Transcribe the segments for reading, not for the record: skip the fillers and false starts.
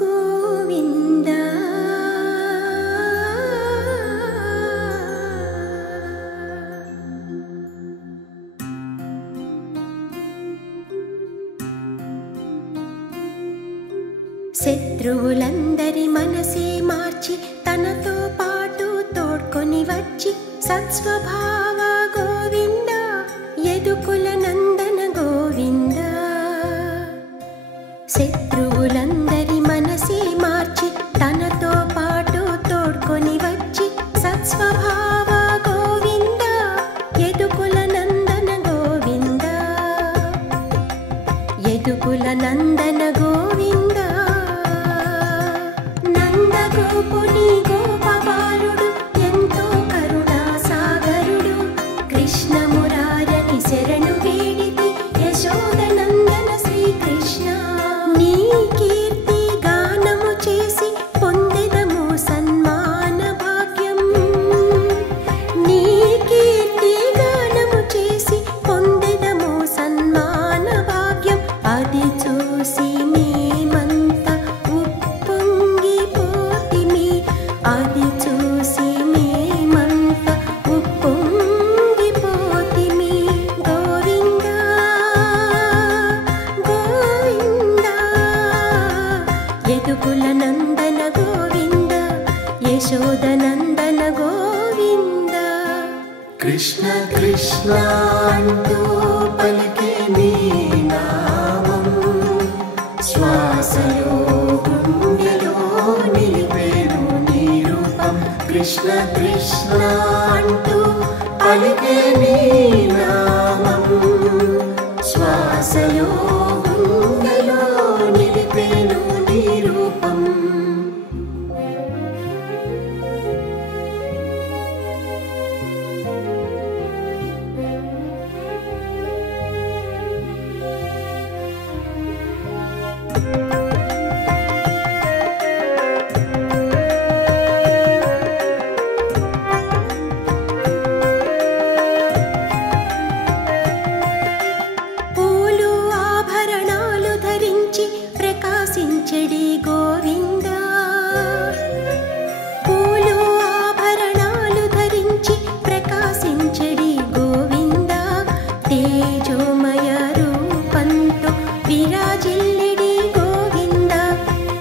గోవింద శత్రువులందరి మనసే మార్చి తనతో పాటు తోడ్కొని వచ్చి సత్స్వభావ గోవింద యదుకుల నందన గోవింద. శత్రువులందరి మనసే మార్చి తనతో పాటు తోడ్కొని వచ్చి సత్స్వభావ గోవింద యదుకుల నందన గోవింద. యదుకుల నందన గోవింద. నందగోపుని గోపబాలుడు ఎంతో కరుణా సాగరుడు. కృష్ణమురారని శరణు వేడితి యశోదనందన శ్రీకృష్ణ. నీ కీర్తి గానము చేసి పొందెదము సన్మాన భాగ్యం. నీ కీర్తి గానము చేసి పొందెదము సన్మాన భాగ్యం. అది చూసి మేమంతా ఉప్పొంగిపోతిమి. అది చూసి మేమంతా ఉప్పొంగిపోతిమి. గోవింద గోవింద యదుకుల నందన గోవింద యశోదనందన గోవింద. కృష్ణ కృష్ణ అంటూ పలికే నీ నామం శ్వాసలో గుండెలో నిలిపేను నీ రూపం. కృష్ణ కృష్ణ అంటూ పలికే నీ నామం శ్వాసలో గుండెలో నిలిపేను నీ రూపం. పూలు ఆభరణాలు ధరించి ప్రకాశించడి గోవింద. పూలు ఆభరణాలు ధరించి ప్రకాశించడి గోవింద. తేజోమయ రూపంతో విరాజిల్లెడి గోవింద.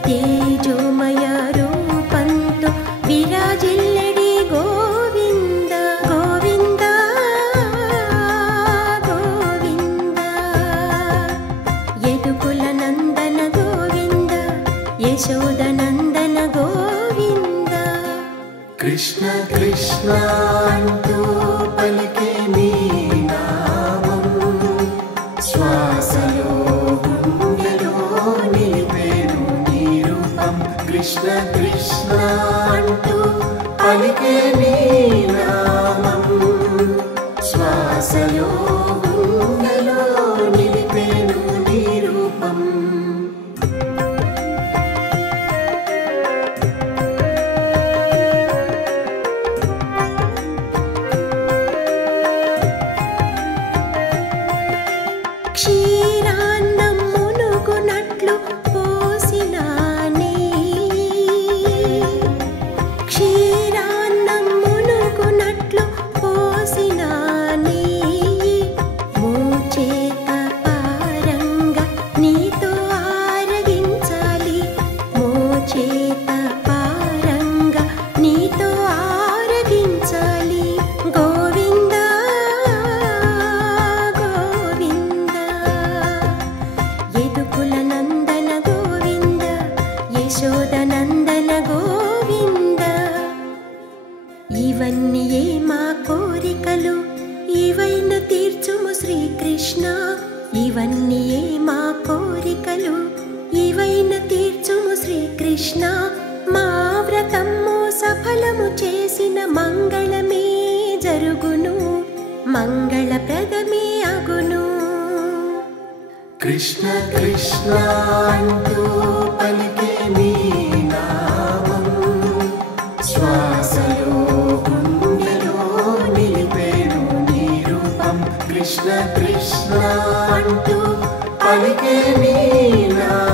తేజోమయ రూపంతో విరాజిల్లెడి గోవింద. గోవింద గోవింద యదుకుల నందన గోవింద యశోదనందన గోవింద. కృష్ణ కృష్ణ అంటూ పలికే నీ నామం శ్వాసలో గుండెలో నిలిపేను నీ రూపం. కృష్ణ కృష్ణ అంటూ పలికే నీ నామం శ్వాసలో గుండెలో నిలిపేను నీ రూపం. క్షీరాన్నం మునుగునట్లు పోసిన నెయ్యి. క్షీరాన్నం మునుగునట్లు పోసిన నెయ్యి. మోచేత పారంగా నీతో ఆరగించాలి. మోచేత పారంగా నీతో ఆరగించాలి. గోవింద గోవింద యదుకుల నందన గోవింద యశోదనందన గోవింద. ఇవన్నీ మా కోరికలు ఇవైన తీర్చుము శ్రీకృష్ణ. ఇవన్నీ మా కోరికలు ఇవైన తీర్చుము శ్రీకృష్ణ. మా వ్రతము సఫలము చేసిన మంగళమే జరుగును. మంగళప్రదమే అగును. కృష్ణ కృష్ణ అంటూ పలికే నీ నామం శ్వాసలో గుండెలో నిలిపేను నీ రూపం. కృష్ణ కృష్ణ అంటూ పలికే నీ నామం